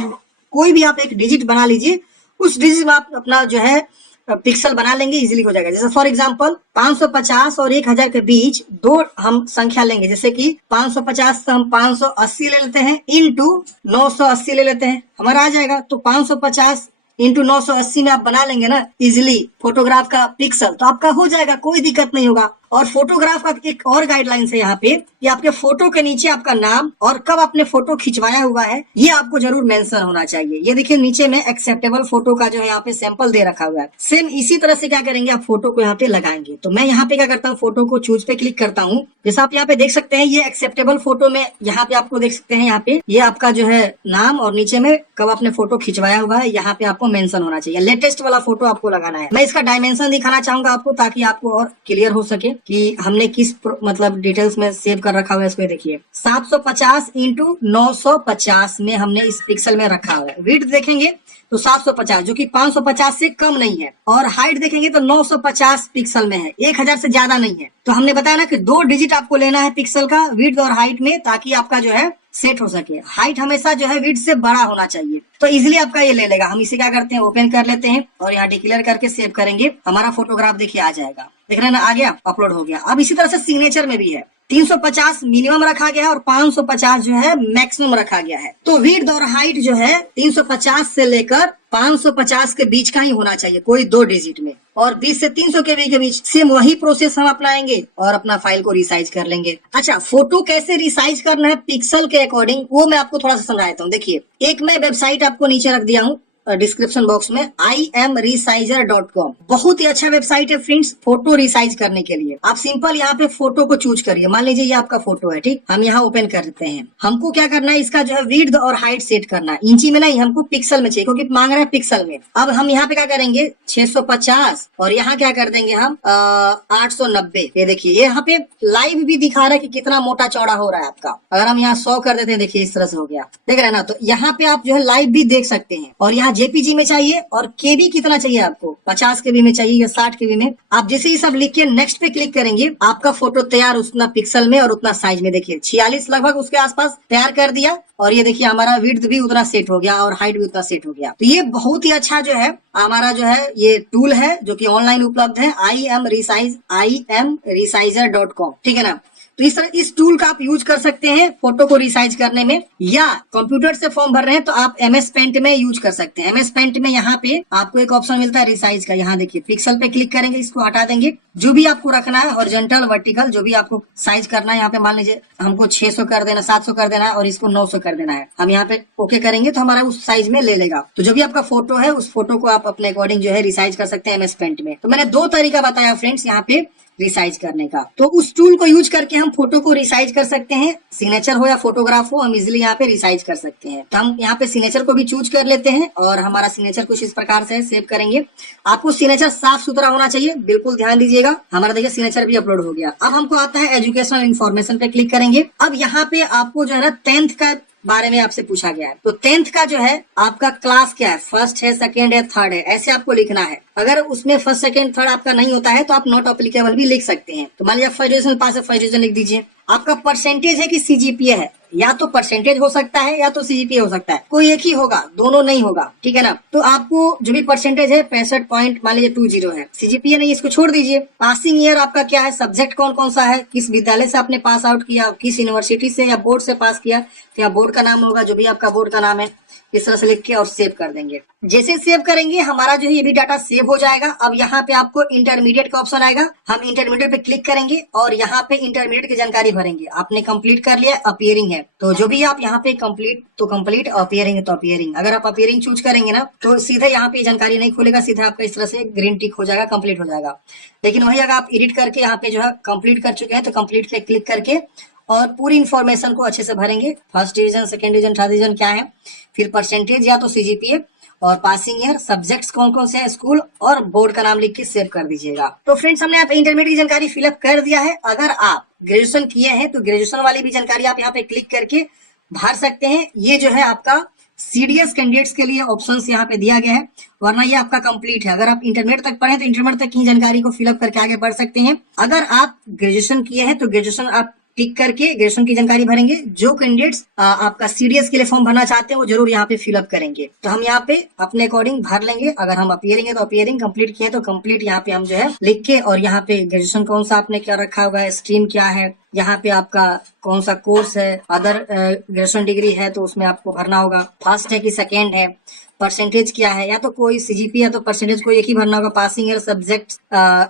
कोई भी आप एक डिजिट बना लीजिए, उस डिजिट में आप अपना जो है पिक्सल बना लेंगे, इजीली हो जाएगा। जैसे फॉर एग्जांपल 550 और 1000 के बीच दो हम संख्या लेंगे, जैसे कि 550 से हम 580 ले लेते हैं इंटू 980 ले लेते हैं, हमारा आ जाएगा। तो 550 इंटू 980 में आप बना लेंगे ना इजिली फोटोग्राफ का पिक्सल, तो आपका हो जाएगा, कोई दिक्कत नहीं होगा। और फोटोग्राफ का एक और गाइडलाइन है यहाँ पे कि आपके फोटो के नीचे आपका नाम और कब आपने फोटो खिंचवाया हुआ है ये आपको जरूर मेंशन होना चाहिए। ये देखिए नीचे में एक्सेप्टेबल फोटो का जो है यहाँ पे सैंपल दे रखा हुआ है। सेम इसी तरह से क्या करेंगे, आप फोटो को यहाँ पे लगाएंगे। तो मैं यहाँ पे क्या करता हूँ, फोटो को चूज पे क्लिक करता हूँ। जैसा आप यहाँ पे देख सकते हैं ये एक्सेप्टेबल फोटो में यहाँ पे आपको देख सकते हैं, यहाँ पे ये आपका जो है नाम और नीचे में कब आपने फोटो खिंचवाया हुआ है यहाँ पे आपको मेंशन होना चाहिए। लेटेस्ट वाला फोटो आपको लगाना है। मैं इसका डायमेंशन दिखाना चाहूंगा आपको ताकि आपको और क्लियर हो सके कि हमने किस मतलब डिटेल्स में सेव कर रखा हुआ है। इसको देखिए 750 इंटू 950 में हमने इस पिक्सल में रखा हुआ है। विड्थ देखेंगे तो 750 जो कि 550 से कम नहीं है और हाइट देखेंगे तो 950 पिक्सल में है, 1000 से ज्यादा नहीं है। तो हमने बताया ना कि 2 डिजिट आपको लेना है पिक्सल का विड्थ और हाइट में, ताकि आपका जो है सेट हो सके। हाइट हमेशा जो है विड्थ से बड़ा होना चाहिए, तो इजिली आपका ये ले लेगा। हम इसे क्या करते हैं, ओपन कर लेते हैं और यहाँ डिक्लेयर करके सेव करेंगे। हमारा फोटोग्राफ देखिए आ जाएगा, देख रहे हैं ना, आ गया, अपलोड हो गया। अब इसी तरह से सिग्नेचर में भी है, 350 मिनिमम रखा गया है और 550 जो है मैक्सिमम रखा गया है। तो विड्थ और हाइट जो है 350 से लेकर 550 के बीच का ही होना चाहिए, कोई 2 डिजिट में, और 20 से 300 के बीच। सेम वही प्रोसेस हम अपनाएंगे और अपना फाइल को रिसाइज कर लेंगे। अच्छा, फोटो कैसे रिसाइज करना है पिक्सल के अकॉर्डिंग, वो मैं आपको थोड़ा सा समझाता हूँ। देखिए, एक मैं वेबसाइट आपको नीचे रख दिया हूँ डिस्क्रिप्शन बॉक्स में, imresizer.com। बहुत ही अच्छा वेबसाइट है फ्रेंड्स फोटो रिसाइज करने के लिए। आप सिंपल यहाँ पे फोटो को चूज करिए। मान लीजिए ये आपका फोटो है, ठीक, हम यहाँ ओपन कर देते हैं। हमको क्या करना है, इसका जो है विड्थ और हाइट सेट करना है। इंची में नहीं, हमको पिक्सल में चाहिए, क्योंकि मांग रहा है पिक्सल में। अब हम यहाँ पे क्या करेंगे, 650 और यहाँ क्या कर देंगे हम 890। ये देखिए, ये यहाँ पे लाइव भी दिखा रहा है कि कितना मोटा चौड़ा हो रहा है आपका। अगर हम यहाँ 100 कर देते हैं, देखिए इस तरह से हो गया, देख रहे हैं ना। तो यहाँ पे आप जो है लाइव भी देख सकते हैं। और यहाँ जेपीजी में चाहिए और केबी कितना चाहिए आपको, 50 केबी में चाहिए या 60 केबी में। आप जैसे ही सब लिख के नेक्स्ट पे क्लिक करेंगे, आपका फोटो तैयार उतना पिक्सल में और उतना साइज में। देखिए 46 लगभग उसके आसपास तैयार कर दिया। और ये देखिए हमारा विड्थ भी उतना सेट हो गया और हाइट भी उतना सेट हो गया। तो ये बहुत ही अच्छा जो है हमारा जो है ये टूल है, जो कि ऑनलाइन उपलब्ध है, imresizer.com, ठीक है ना। तो इस तरह इस टूल का आप यूज कर सकते हैं फोटो को रिसाइज करने में, या कंप्यूटर से फॉर्म भर रहे हैं तो आप MS पेंट में यूज कर सकते हैं। MS पेंट में यहाँ पे आपको एक ऑप्शन मिलता है रिसाइज का। यहाँ देखिए पिक्सल पे क्लिक करेंगे, इसको हटा देंगे। जो भी आपको रखना है, हॉरिजॉन्टल वर्टिकल जो भी आपको साइज करना है, यहाँ पे मान लीजिए हमको 600 कर देना, 700 कर देना है और इसको 900 कर देना है। हम यहाँ पे ओके करेंगे तो हमारा उस साइज में ले लेगा। तो जो भी आपका फोटो है उस फोटो को आप अपने अकॉर्डिंग जो है रिसाइज कर सकते हैं MS पेंट में। तो मैंने 2 तरीका बताया फ्रेंड्स यहाँ पे रिसाइज करने का। तो उस टूल को यूज करके हम फोटो को रिसाइज कर सकते हैं। सिग्नेचर हो या फोटोग्राफ हो, हम इजिली यहाँ पे रिसाइज कर सकते हैं। तो हम यहाँ पे सिग्नेचर को भी चूज कर लेते हैं और हमारा सिग्नेचर कुछ इस प्रकार से सेव करेंगे। आपको सिग्नेचर साफ सुथरा होना चाहिए, बिल्कुल ध्यान दीजिएगा। हमारा देखिए सिग्नेचर भी अपलोड हो गया। अब हमको आता है एजुकेशनल इन्फॉर्मेशन पे क्लिक करेंगे। अब यहाँ पे आपको जो है ना 10th का बारे में आपसे पूछा गया है। तो 10th का जो है आपका क्लास क्या है, फर्स्ट है, सेकंड है, थर्ड है, ऐसे आपको लिखना है। अगर उसमें फर्स्ट सेकंड थर्ड आपका नहीं होता है तो आप नॉट एप्लीकेबल भी लिख सकते हैं। तो मान लीजिए फर्स्ट डिवीजन पास है, फर्स्ट डिवीजन लिख दीजिए। आपका परसेंटेज है कि CGPA है, या तो परसेंटेज हो सकता है या तो CGPA हो सकता है, कोई एक ही होगा, दोनों नहीं होगा, ठीक है ना। तो आपको जो भी परसेंटेज है 65 पॉइंट मान लीजिए 20 है। CGPA नहीं, इसको छोड़ दीजिए। पासिंग ईयर आपका क्या है, सब्जेक्ट कौन कौन सा है, किस विद्यालय से आपने पास आउट किया, किस यूनिवर्सिटी से या बोर्ड से पास किया, तो या बोर्ड का नाम होगा, जो भी आपका बोर्ड का नाम है, इस तरह से लिख के और सेव कर देंगे। जैसे सेव करेंगे हमारा जो है ये भी डाटा सेव हो जाएगा। अब यहाँ पे आपको इंटरमीडिएट का ऑप्शन आएगा, हम इंटरमीडिएट पे क्लिक करेंगे और यहाँ पे इंटरमीडिएट की जानकारी भरेंगे। आपने कंप्लीट कर लिया, अपीयरिंग है, तो जो भी आप यहाँ पे कंप्लीट तो कंप्लीट, अपीयरिंग है तो अपीयरिंग। अगर आप अपीयरिंग चूज करेंगे ना तो सीधे यहाँ पे जानकारी नहीं खुलेगा, सीधा आपका इस तरह से ग्रीन टिक हो जाएगा, कंप्लीट हो जाएगा। लेकिन वही अगर आप एडिट करके यहाँ पे जो है कंप्लीट कर चुके हैं तो कंप्लीट पे क्लिक करके और पूरी इंफॉर्मेशन को अच्छे से भरेंगे। First division, second division, third division क्या है, फिर परसेंटेज या तो CGPA और पासिंग ईयर, सब्जेक्ट्स कौन कौन से हैं, स्कूल और बोर्ड का नाम लिख के सेव कर दीजिएगा। तो फ्रेंड्स हमने यहाँ पे इंटरमीडिएट की जानकारी फिलअप कर दिया है। अगर आप ग्रेजुएशन किए हैं तो ग्रेजुएशन वाली भी जानकारी आप यहाँ पे क्लिक करके भर सकते हैं। ये जो है आपका CDS कैंडिडेट्स के लिए ऑप्शंस यहाँ पे दिया गया है, वरना ये आपका कंप्लीट है। अगर आप इंटरमीडिएट तक पढ़े तो इंटरमीडिएट तक की जानकारी को फिलअप करके आगे बढ़ सकते हैं। अगर आप ग्रेजुएशन किए हैं तो ग्रेजुएशन आप टिक करके ग्रेजुएशन की जानकारी भरेंगे। जो कैंडिडेट्स आपका CDS के लिए फॉर्म भरना चाहते हैं वो जरूर यहाँ पे फिलअप करेंगे। तो हम यहाँ पे अपने अकॉर्डिंग भर लेंगे। अगर हम अपीयरिंग है तो अपीयरिंग, कंप्लीट किए तो कंप्लीट यहाँ पे हम जो है लिख के, और यहाँ पे ग्रेजुएशन कौन सा आपने क्या रखा हुआ है, स्ट्रीम क्या है, यहाँ पे आपका कौन सा कोर्स है, अदर ग्रेजुएशन डिग्री है तो उसमें आपको भरना होगा, फर्स्ट है कि सेकेंड है, परसेंटेज क्या है, या तो कोई CGPA या तो परसेंटेज कोई एक ही भरना होगा, पासिंग ईयर, सब्जेक्ट,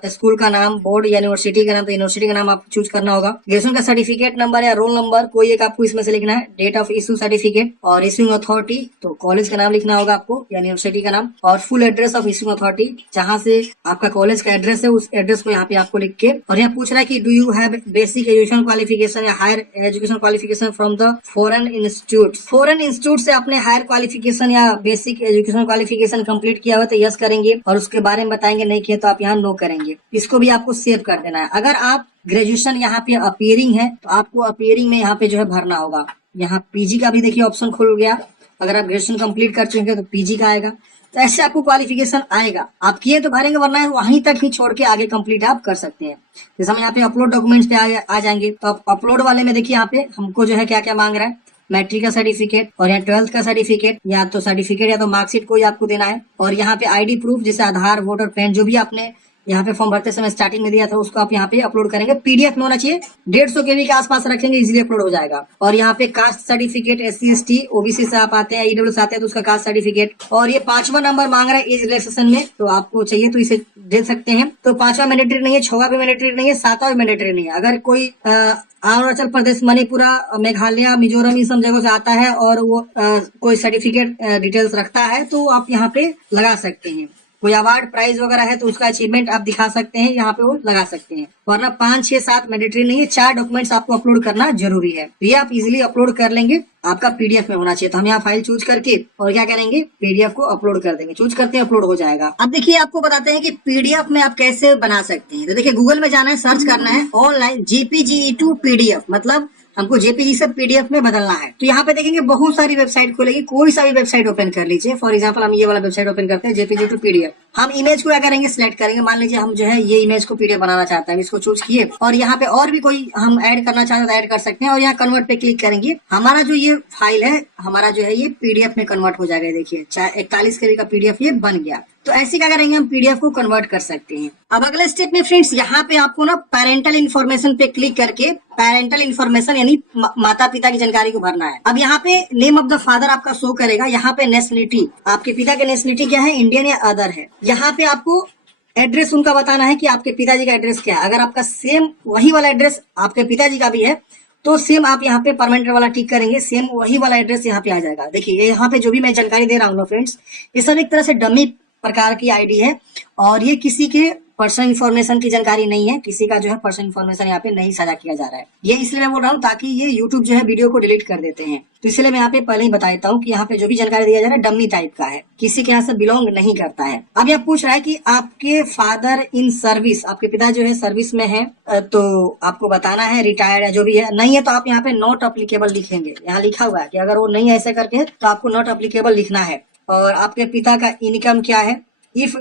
स्कूल का नाम, बोर्ड या यूनिवर्सिटी का नाम तो यूनिवर्सिटी का नाम आप चूज करना होगा। ग्रेजुएशन का सर्टिफिकेट नंबर या रोल नंबर कोई एक आपको इसमें से लिखना है, डेट ऑफ इशू सर्टिफिकेट और इशूइंग अथॉरिटी, तो कॉलेज का नाम लिखना होगा आपको या यूनिवर्सिटी का नाम, और full address of issuing authority, जहाँ से आपका कॉलेज का एड्रेस है उस एड्रेस को यहाँ पे आपको लिख के। और यहाँ पूछ रहा है कि do you have basic education qualification या higher education qualification from the foreign institute. Foreign institute से आपने हायर क्वालिफिकेशन या बेसिक एजुकेशन क्वालिफिकेशन कंप्लीट किया हुआ तो यस करेंगे और उसके बारे में बताएंगे, नहीं किया तो आप यहाँ नो करेंगे। इसको भी आपको सेव कर देना है। अगर आप ग्रेजुएशन यहाँ पे अपीयरिंग है तो आपको अपीयरिंग में यहाँ पे जो है भरना होगा। यहाँ PG का भी देखिए ऑप्शन खुल गया। अगर आप ग्रेजुएशन कंप्लीट कर चुके हैं तो PG का आएगा। तो ऐसे आपको क्वालिफिकेशन आएगा, आप किए तो भरेंगे, वरना वहीं तक ही छोड़ के आगे कंप्लीट आप कर सकते हैं। जैसे हम यहाँ पे अपलोड डॉक्यूमेंट्स पे आ जाएंगे तो अपलोड वाले में देखिए यहाँ पे हमको जो है क्या क्या मांग रहा है, मैट्रिक का सर्टिफिकेट और यहाँ 12th का सर्टिफिकेट, या तो सर्टिफिकेट या तो मार्कशीट कोई आपको देना है। और यहाँ पे आईडी प्रूफ जैसे आधार, वोटर, पैन, जो भी आपने यहाँ पे फॉर्म भरते समय स्टार्टिंग में दिया था उसको आप यहाँ पे अपलोड करेंगे। पीडीएफ में होना चाहिए, 150 KB के आसपास रखेंगे, इजीली अपलोड हो जाएगा। और यहाँ पे caste certificate, SC ST OBC से आप आते हैं, EWS से आते हैं तो उसका कास्ट सर्टिफिकेट। और ये 5वां नंबर मांग रहा है एज रिलैक्सेशन में, तो आपको चाहिए तो इसे दे सकते हैं। तो 5वां मैंडेटरी नहीं है, 6वां भी मैंडेटरी नहीं है, 7वां भी मैंडेटरी नहीं है। अगर कोई अरुणाचल प्रदेश, मणिपुरा, मेघालय, मिजोरम इन सब जगहों से आता है और वो कोई सर्टिफिकेट डिटेल्स रखता है तो आप यहाँ पे लगा सकते हैं। कोई अवार्ड, प्राइज वगैरह है तो उसका अचीवमेंट आप दिखा सकते हैं, यहाँ पे वो लगा सकते हैं। वरना 5, 6, 7 मैंडेटरी नहीं है, 4 डॉक्यूमेंट्स आपको अपलोड करना जरूरी है। तो ये आप इजीली अपलोड कर लेंगे, आपका पीडीएफ में होना चाहिए। तो हम यहाँ फाइल चूज करके और क्या करेंगे, पीडीएफ को अपलोड कर देंगे। चूज करते हैं, अपलोड हो जाएगा। अब देखिए आपको बताते हैं कि पीडीएफ में आप कैसे बना सकते हैं। तो देखिए गूगल में जाना है, सर्च करना है ऑनलाइन JPG to PDF, मतलब हमको JPG से PDF में बदलना है। तो यहाँ पे देखेंगे बहुत सारी वेबसाइट खुलेगी, कोई सा भी वेबसाइट ओपन कर लीजिए। फॉर एग्जांपल हम ये वाला वेबसाइट ओपन करते हैं, JPG to PDF। हम इमेज को क्या करेंगे, सिलेक्ट करेंगे। मान लीजिए हम जो है ये इमेज को PDF बनाना चाहते हैं, इसको चूज किए और यहाँ पे और भी कोई हम ऐड करना चाहते हैं तो ऐड कर सकते हैं। और यहाँ कन्वर्ट पे क्लिक करेंगे, हमारा जो ये फाइल है हमारा जो है ये PDF में कन्वर्ट हो जाएगा। देखिए 41 KB का PDF ये बन गया। तो ऐसे क्या करेंगे, हम PDF को कन्वर्ट कर सकते हैं। अब अगले स्टेप में फ्रेंड्स यहाँ पे आपको ना पेरेंटल इन्फॉर्मेशन पे क्लिक करके पेरेंटल इन्फॉर्मेशन यानी माता पिता की जानकारी को भरना है। अब यहाँ पे नेम ऑफ द फादर आपका शो करेगा। यहाँ पे नेशनलिटी, आपके पिता की नेशनलिटी क्या है, इंडियन या अदर है। यहाँ पे आपको एड्रेस उनका बताना है कि आपके पिताजी का एड्रेस क्या है। अगर आपका सेम वही वाला एड्रेस आपके पिताजी का भी है तो सेम आप यहाँ पे परमानेंट वाला टिक करेंगे, सेम वही वाला एड्रेस यहाँ पे आ जाएगा। देखिए यहाँ पे जो भी मैं जानकारी दे रहा हूँ ना फ्रेंड्स, ये सब एक तरह से डमी प्रकार की आईडी है और ये किसी के पर्सनल इन्फॉर्मेशन की जानकारी नहीं है। किसी का जो है पर्सनल इन्फॉर्मेशन यहाँ पे नहीं साझा किया जा रहा है। ये इसलिए मैं बोल रहा हूँ ताकि ये यूट्यूब जो है वीडियो को डिलीट कर देते हैं। तो इसलिए मैं यहाँ पे पहले ही बता देता हूँ कि यहाँ पे जो भी जानकारी दिया जा रहा है डमी टाइप का है, किसी के यहाँ से बिलोंग नहीं करता है। अब यहाँ पूछ रहा है कि आपके फादर इन सर्विस, आपके पिता जो है सर्विस में है, तो आपको बताना है रिटायर्ड है, जो भी है। नहीं है तो आप यहाँ पे नॉट अप्लीकेबल लिखेंगे। यहाँ लिखा हुआ है कि अगर वो नहीं ऐसे करके तो आपको नॉट अप्लीकेबल लिखना है। और आपके पिता का इनकम क्या है, इफ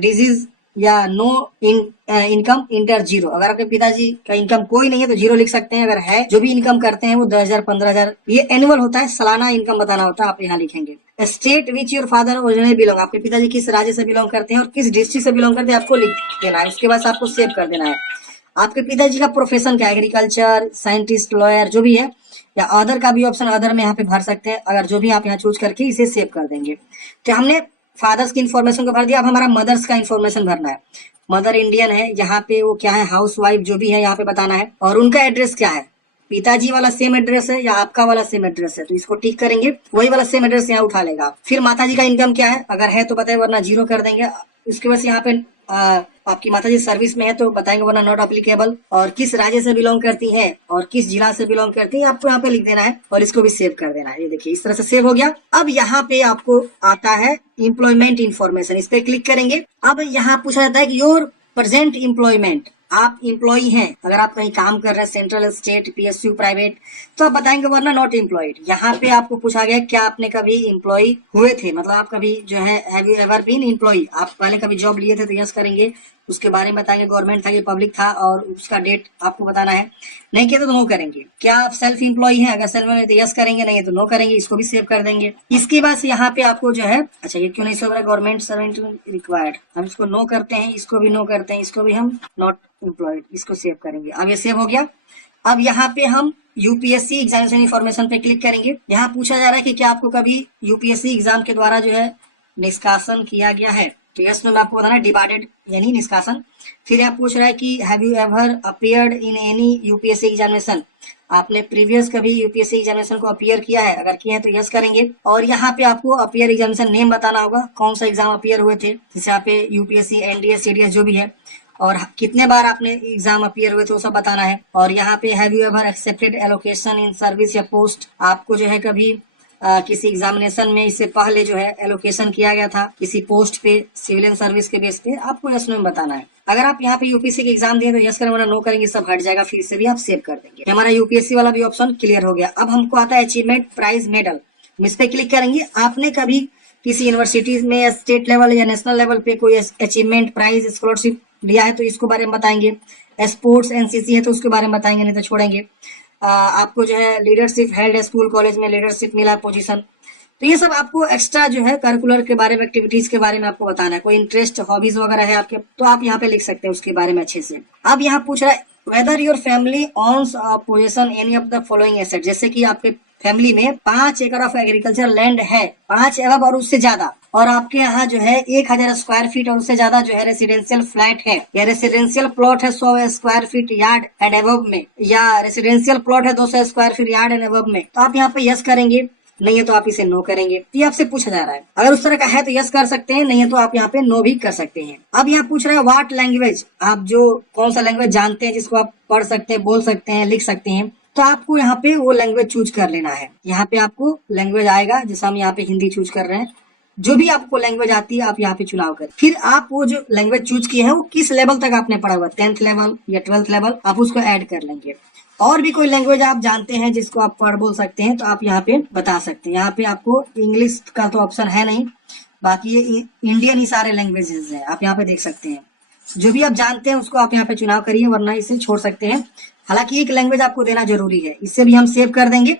डिजीज या नो इनकम इंटर 0। अगर आपके पिताजी का इनकम कोई नहीं है तो 0 लिख सकते हैं। अगर है, जो भी इनकम करते हैं वो 10,000 15,000, ये एनुअल होता है, सालाना इनकम बताना होता है, आप यहाँ लिखेंगे। State which your father originally belong, आपके पिताजी किस राज्य से बिलोंग करते हैं और किस डिस्ट्रिक्ट से बिलोंग करते हैं आपको लिख देना है। उसके बाद आपको सेव कर देना है। आपके पिताजी का प्रोफेशन क्या है, एग्रीकल्चर, साइंटिस्ट, लॉयर, जो भी है, या अदर का भी ऑप्शन अदर में यहाँ पे भर सकते हैं। अगर जो भी आप यहाँ चूज करके इसे सेव कर देंगे। तो हमने फादर्स की इन्फॉर्मेशन को भर दिया। अब हमारा मदर्स का इन्फॉर्मेशन भरना है। मदर इंडियन है, यहाँ पे वो क्या है, हाउस वाइफ जो भी है यहाँ पे बताना है। और उनका एड्रेस क्या है, पिताजी वाला सेम एड्रेस है या आपका वाला सेम एड्रेस है, तो इसको टिक करेंगे, वही वाला सेम एड्रेस यहाँ उठा लेगा। फिर माताजी का इनकम क्या है, अगर है तो बताए, वरना 0 कर देंगे। इसके बाद यहाँ पे आपकी माताजी सर्विस में है तो बताएंगे, वरना नॉट अप्लीकेबल। और किस राज्य से बिलोंग करती है और किस जिला से बिलोंग करती है आपको यहाँ पे लिख देना है और इसको भी सेव कर देना है। ये देखिए इस तरह से सेव हो गया। अब यहाँ पे आपको आता है एम्प्लॉयमेंट इन्फॉर्मेशन, इस पे क्लिक करेंगे। अब यहाँ पूछा जाता है कि योर प्रेजेंट एम्प्लॉयमेंट, आप एम्प्लॉय हैं, अगर आप कहीं काम कर रहे हैं, सेंट्रल, स्टेट, PSU, प्राइवेट, तो आप बताएंगे, वरना नॉट एम्प्लॉयड। यहाँ पे आपको पूछा गया क्या आपने कभी एम्प्लॉय हुए थे, मतलब आप कभी जो है have you ever been employ, आप पहले कभी जॉब लिए थे तो यस करेंगे। उसके बारे में बताएंगे गवर्नमेंट था कि पब्लिक था, और उसका डेट आपको बताना है। नहीं किया तो नो करेंगे। क्या आप सेल्फ एम्प्लॉय हैं, अगर सेल्फ में तो यस करेंगे, नहीं है तो नो करेंगे, इसको भी सेव कर देंगे। इसके बाद यहाँ पे आपको जो है, अच्छा ये क्यों नहीं सेव हो रहा, गवर्नमेंट सर्वेंट रिक्वायर्ड, हम इसको नो करते हैं, इसको भी नो करते हैं, इसको भी हम नॉट एम्प्लॉयड, इसको सेव करेंगे। अब ये सेव हो गया। अब यहाँ पे हम UPSC एग्जामिनेशन इन्फॉर्मेशन पे क्लिक करेंगे। यहाँ पूछा जा रहा है कि क्या आपको कभी UPSC एग्जाम के द्वारा जो है निष्कासन किया गया है, तो यस में आपको बताना है डिवाइडेड यानी निष्कासन। फिर यहाँ पूछ रहा है कि have you ever appeared in any UPSC examination, आपने प्रीवियस कभी UPSC एग्जामिनेशन को अपीयर किया है, अगर किया है तो यस करेंगे। और यहाँ पे आपको अपीयर एग्जामिनेशन नेम बताना होगा, कौन सा एग्जाम अपीयर हुए थे, जैसे यहाँ पे UPSC, NDA, CDS जो भी है, और कितने बार आपने एग्जाम अपीयर हुए थे वो सब बताना है। और यहाँ पे have you ever accepted allocation in service या पोस्ट, आपको जो है कभी किसी एग्जामिनेशन में इससे पहले जो है एलोकेशन किया गया था किसी पोस्ट पे, सिविलियन सर्विस के बेस पे, आपको यस में बताना है। अगर आप यहाँ पे UPSC के एग्जाम दिए तो यस करें, वरना नो करेंगे, सब हट जाएगा, फिर से भी आप सेव कर देंगे। हमारा UPSC वाला भी ऑप्शन क्लियर हो गया। अब हमको आता है अचीवमेंट प्राइज मेडल, इस पे क्लिक करेंगे। आपने कभी किसी यूनिवर्सिटीज में स्टेट लेवल या नेशनल लेवल पे कोई अचीवमेंट प्राइज स्कॉलरशिप लिया है तो इसको बारे में बताएंगे। स्पोर्ट्स NCC है तो उसके बारे में बताएंगे, नहीं तो छोड़ेंगे। आपको जो है लीडरशिप हेल्ड स्कूल कॉलेज में लीडरशिप मिला पोजीशन। तो ये सब आपको एक्स्ट्रा जो है करिकुलर के बारे में, एक्टिविटीज के बारे में आपको बताना है। कोई इंटरेस्ट हॉबीज वगैरह है आपके तो आप यहाँ पे लिख सकते हैं उसके बारे में अच्छे से। अब यहाँ पूछ रहा है whether your family owns possession any of the following asset, जैसे कि आपके फैमिली में 5 एकड़ ऑफ एग्रीकल्चर लैंड है, 5 अरब और उससे ज्यादा, और आपके यहाँ जो है 1000 स्क्वायर फीट और उससे ज्यादा जो है रेसिडेंशियल फ्लैट है, या रेसिडेंशियल प्लॉट है 100 square feet yard and above में, या रेसिडेंशियल प्लॉट है 200 square feet yard and above में, तो आप यहाँ पे यस करेंगे, नहीं है तो आप इसे नो करेंगे। ये आपसे पूछा जा रहा है, अगर उस तरह का है तो यस कर सकते हैं, नहीं है तो आप यहाँ पे नो भी कर सकते हैं। अब यहाँ पूछ रहा है व्हाट लैंग्वेज, आप जो कौन सा लैंग्वेज जानते हैं जिसको आप पढ़ सकते हैं, बोल सकते हैं, लिख सकते हैं, तो आपको यहाँ पे वो लैंग्वेज चूज कर लेना है। यहाँ पे आपको लैंग्वेज आएगा, जैसे हम यहाँ पे हिंदी चूज कर रहे हैं, जो भी आपको लैंग्वेज आती है आप यहाँ पे चुनाव करें। फिर आप वो जो लैंग्वेज चूज किए हैं वो किस लेवल तक आपने पढ़ा हुआ, 10th लेवल या 12th लेवल, आप उसको ऐड कर लेंगे। और भी कोई लैंग्वेज आप जानते हैं जिसको आप पढ़ बोल सकते हैं तो आप यहाँ पे बता सकते हैं। यहाँ पे आपको इंग्लिश का तो ऑप्शन है नहीं, बाकी ये इंडियन ही सारे लैंग्वेजेस हैं, आप यहाँ पे देख सकते हैं। जो भी आप जानते हैं उसको आप यहाँ पे चुनाव करिए, वरना इसे छोड़ सकते हैं। हालांकि एक लैंग्वेज आपको देना जरूरी है, इससे भी हम सेव कर देंगे।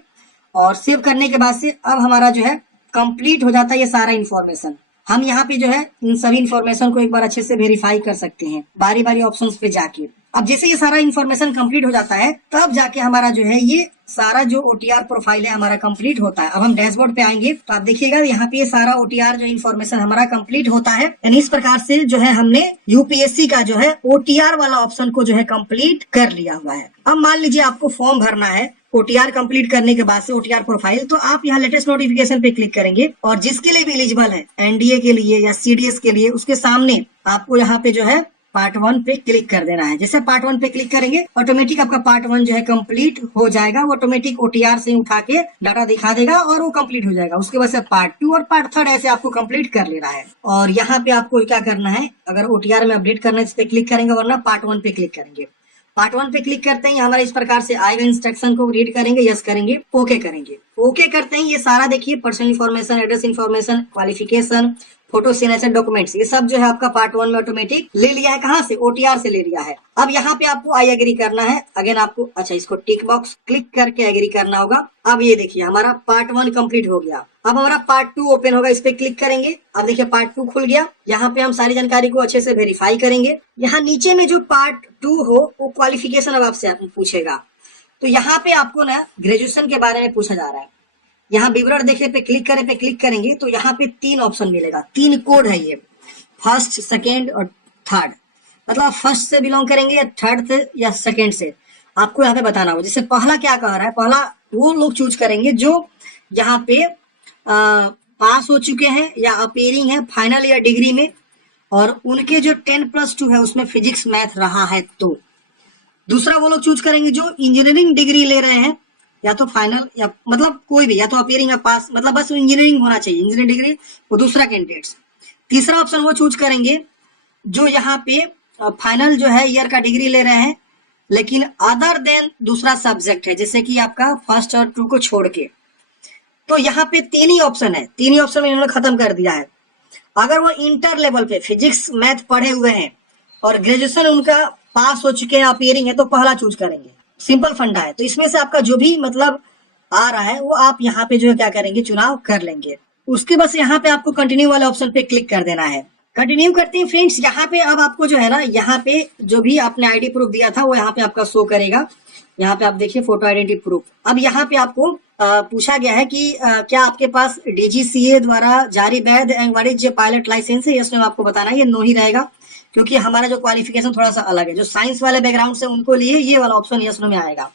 और सेव करने के बाद से अब हमारा जो है कंप्लीट हो जाता है ये सारा इन्फॉर्मेशन। हम यहाँ पे जो है इन सभी इन्फॉर्मेशन को एक बार अच्छे से वेरीफाई कर सकते हैं बारी बारी ऑप्शंस पे जाके। अब जैसे ये सारा इन्फॉर्मेशन कंप्लीट हो जाता है तब जाके हमारा जो है ये सारा जो ओटीआर प्रोफाइल है हमारा कंप्लीट होता है। अब हम डैशबोर्ड पे आएंगे तो आप देखिएगा यहाँ पे ये सारा ओटीआर जो इन्फॉर्मेशन हमारा कंप्लीट होता है। यानी इस प्रकार से जो है हमने यूपीएससी का जो है ओटीआर वाला ऑप्शन को जो है कंप्लीट कर लिया हुआ है। अब मान लीजिए आपको फॉर्म भरना है ओटीआर कंप्लीट करने के बाद से ओटीआर प्रोफाइल, तो आप यहाँ लेटेस्ट नोटिफिकेशन पे क्लिक करेंगे और जिसके लिए भी एलिजिबल है एनडीए के लिए या सीडीएस के लिए, उसके सामने आपको यहाँ पे जो है पार्ट 1 पे क्लिक कर देना है। जैसे पार्ट 1 पे क्लिक करेंगे ऑटोमेटिक आपका पार्ट 1 जो है कंप्लीट हो जाएगा। वो ऑटोमेटिक ओटीआर से उठा के डाटा दिखा देगा और वो कंप्लीट हो जाएगा। उसके बाद से पार्ट 2 और पार्ट 3 ऐसे आपको कंप्लीट कर लेना है। और यहाँ पे आपको क्या करना है, अगर ओटीआर में अपडेट करना है इस पे क्लिक करेंगे, वरना पार्ट 1 पे क्लिक करेंगे। पार्ट 1 पे क्लिक करते हैं हमारा इस प्रकार से आएगा, इंस्ट्रक्शन को रीड करेंगे, यस करेंगे, ओके करेंगे। ओके करते हैं ये सारा देखिए personal information, address information, qualification, photo signature, documents, ये सब जो है आपका पार्ट 1 में ऑटोमेटिक ले लिया है। कहाँ से? ओटीआर से ले लिया है। अब यहाँ पे आपको आई एग्री करना है। अगेन आपको अच्छा इसको टिक बॉक्स क्लिक करके एग्री करना होगा। अब ये देखिए हमारा पार्ट 1 कंप्लीट हो गया। अब हमारा पार्ट 2 ओपन होगा, इस पे क्लिक करेंगे। अब देखिए पार्ट 2 खुल गया। यहाँ पे हम सारी जानकारी को अच्छे से वेरीफाई करेंगे। यहाँ नीचे में जो पार्ट 2 हो वो क्वालिफिकेशन अब आपसे पूछेगा। तो यहाँ पे आपको ना ग्रेजुएशन के बारे में पूछा जा रहा है। यहाँ विवरण देखने पे क्लिक करें पे क्लिक करेंगे तो यहाँ पे 3 ऑप्शन मिलेगा, 3 कोड है ये, फर्स्ट, सेकेंड और थर्ड। मतलब फर्स्ट से बिलोंग करेंगे या थर्ड से या सेकेंड से, आपको यहाँ पे बताना होगा। जैसे पहला क्या कह रहा है, पहला वो लोग चूज करेंगे जो यहाँ पे पास हो चुके हैं या अपेयरिंग है फाइनल या डिग्री में, और उनके जो 10+2 है उसमें फिजिक्स मैथ रहा है। तो दूसरा वो लोग चूज करेंगे जो इंजीनियरिंग डिग्री ले रहे हैं, या तो फाइनल या मतलब कोई भी, या तो अपेयरिंग या पास, मतलब बस इंजीनियरिंग होना चाहिए, इंजीनियरिंग डिग्री, वो दूसरा कैंडिडेट्स। तीसरा ऑप्शन वो चूज करेंगे जो यहाँ पे फाइनल जो है ईयर का डिग्री ले रहे हैं लेकिन अदर देन दूसरा सब्जेक्ट है, जैसे कि आपका फर्स्ट और 2 को छोड़ के। तो यहाँ पे 3 ही ऑप्शन है, 3 ही ऑप्शन में इन्होंने खत्म कर दिया है। अगर वो इंटर लेवल पे फिजिक्स मैथ पढ़े हुए हैं और ग्रेजुएशन उनका पास हो चुके हैं, अपेयरिंग है, तो पहला चूज करेंगे। सिंपल फंडा है। तो इसमें से आपका जो भी मतलब आ रहा है वो आप यहाँ पे जो है क्या करेंगे, चुनाव कर लेंगे। उसके बस यहाँ पे आपको कंटिन्यू वाले ऑप्शन पे क्लिक कर देना है। कंटिन्यू करते हैं फ्रेंड्स। यहाँ पे अब आपको जो है ना, यहाँ पे जो भी आपने आईडी प्रूफ दिया था वो यहाँ पे आपका शो करेगा। यहाँ पे आप देखिए फोटो आइडेंटिटी प्रूफ। अब यहाँ पे आपको पूछा गया है कि क्या आपके पास डीजीसीए द्वारा जारी वैध एंड वाणिज्य पायलट लाइसेंस है। इसमें आपको बताना है ये नो ही रहेगा, क्योंकि हमारा जो क्वालिफिकेशन थोड़ा सा अलग है। जो साइंस वाले बैकग्राउंड से उनको लिए ये वाला ऑप्शन यस नो में आएगा।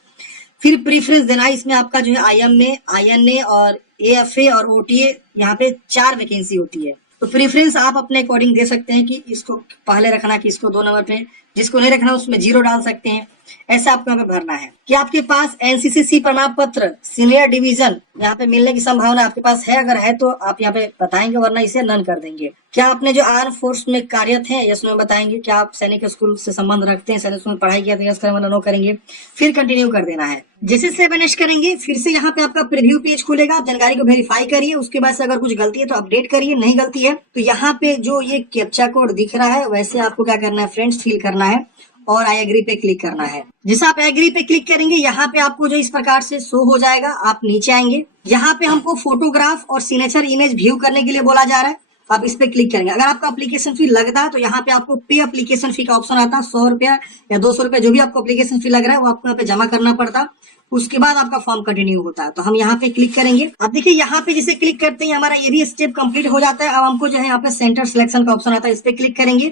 फिर प्रीफरेंस देना है। इसमें आपका जो है आईएम में आईएनए और एएफए और ओटीए यहाँ पे 4 वैकेंसी होती है। तो प्रीफरेंस आप अपने अकॉर्डिंग दे सकते हैं कि इसको पहले रखना कि इसको 2 नंबर पे, जिसको नहीं रखना उसमें 0 डाल सकते हैं। ऐसा आपको यहाँ पे भरना है। कि आपके पास एनसीसीसी प्रमाण पत्र सीनियर डिवीजन यहाँ पे मिलने की संभावना आपके पास है, अगर है तो आप यहाँ पे बताएंगे, वरना इसे नन कर देंगे। क्या आपने जो आर्म फोर्स में कार्यरत है यस में बताएंगे। क्या आप सैनिक स्कूल से संबंध रखते हैं, सैनिक स्कूल में पढ़ाई किया तो यस करें, वरना नो करेंगे। फिर कंटिन्यू कर देना है। जैसे से फिनिश करेंगे फिर से यहाँ पे आपका प्रीव्यू पेज खुलेगा। आप जानकारी को वेरीफाई करिए, उसके बाद से अगर कुछ गलती है तो अपडेट करिए, नहीं गलती है तो यहाँ पे जो ये कैप्चा कोड दिख रहा है वैसे आपको क्या करना है फ्रेंड्स, फिल करना है और आई एग्री पे क्लिक करना है। जैसे आप एग्री पे क्लिक करेंगे यहाँ पे आपको जो इस प्रकार से शो हो जाएगा। आप नीचे आएंगे, यहाँ पे हमको फोटोग्राफ और सिग्नेचर इमेज व्यू करने के लिए बोला जा रहा है, आप इस पे क्लिक करेंगे। अगर आपका एप्लीकेशन फी लगता है तो यहाँ पे आपको पे एप्लीकेशन फी का ऑप्शन आता है, 100 रुपया या 200 रुपया जो भी आपको एप्लीकेशन फी लग रहा है वो आपको यहाँ पे जमा करना पड़ता। उसके बाद आपका फॉर्म कंटिन्यू होता है। तो हम यहाँ पे क्लिक करेंगे। अब देखिए यहाँ पे जैसे क्लिक करते हैं हमारा ये भी स्टेप कंप्लीट हो जाता है। अब हमको जो है यहाँ पे सेंटर सिलेक्शन का ऑप्शन आता है, इस पे क्लिक करेंगे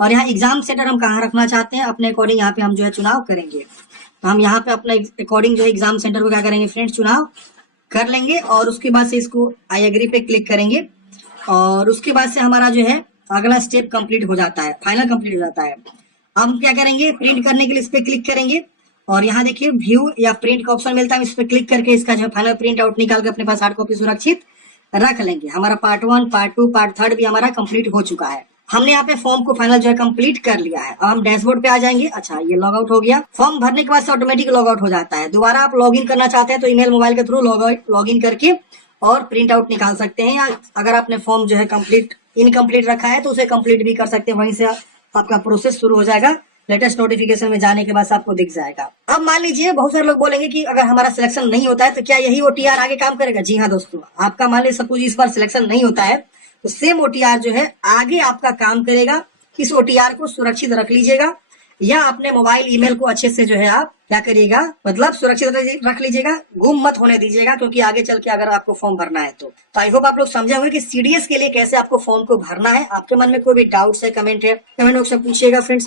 और यहाँ एग्जाम सेंटर हम कहाँ रखना चाहते हैं अपने अकॉर्डिंग यहाँ पे हम जो है चुनाव करेंगे। तो हम यहाँ पे अपने अकॉर्डिंग जो है एग्जाम सेंटर को क्या करेंगे फ्रेंड्स, चुनाव कर लेंगे और उसके बाद से इसको आई एग्री पे क्लिक करेंगे और उसके बाद से हमारा जो है अगला स्टेप कंप्लीट हो जाता है, फाइनल कंप्लीट हो जाता है। हम क्या करेंगे, प्रिंट करने के लिए इस पे क्लिक करेंगे और यहाँ देखिए व्यू या प्रिंट का ऑप्शन मिलता है, इस पे क्लिक करके इसका जो फाइनल प्रिंट आउट निकाल के अपने पास हार्ड कॉपी सुरक्षित रख लेंगे। हमारा पार्ट 1, पार्ट 2, पार्ट 3 भी हमारा कंप्लीट हो चुका है। हमने यहाँ पे फॉर्म को फाइनल जो है कंप्लीट कर लिया है। अब हम डैशबोर्ड पे आ जाएंगे। अच्छा, ये लॉग आउट हो गया। फॉर्म भरने के बाद से ऑटोमेटिक लॉग आउट हो जाता है। दोबारा आप लॉग इन करना चाहते हैं तो ईमेल मोबाइल के थ्रू लॉग इन करके और प्रिंट आउट निकाल सकते हैं, या अगर आपने फॉर्म जो है कंप्लीट इनकम्प्लीट रखा है तो उसे कंप्लीट भी कर सकते हैं। वहीं से आपका प्रोसेस शुरू हो जाएगा। लेटेस्ट नोटिफिकेशन में जाने के बाद आपको दिख जाएगा। अब मान लीजिए बहुत सारे लोग बोलेंगे कि अगर हमारा सिलेक्शन नहीं होता है तो क्या यही ओटीआर आगे काम करेगा? जी हाँ दोस्तों, आपका मान लीजिए सपोज इस बार सिलेक्शन नहीं होता है तो सेम ओटीआर जो है आगे आपका काम करेगा। इस ओटीआर को सुरक्षित रख लीजिएगा या अपने मोबाइल ईमेल को अच्छे से जो है आप क्या करिएगा, मतलब सुरक्षित रख लीजिएगा, गुम मत होने दीजिएगा, क्योंकि आगे चल के अगर आपको फॉर्म भरना है तो आई होप आप लोग समझे होंगे कि सीडीएस के लिए कैसे आपको फॉर्म को भरना है। आपके मन में कोई भी डाउट्स है, कमेंट है, कमेंट बॉक्स में पूछिएगा फ्रेंड्स।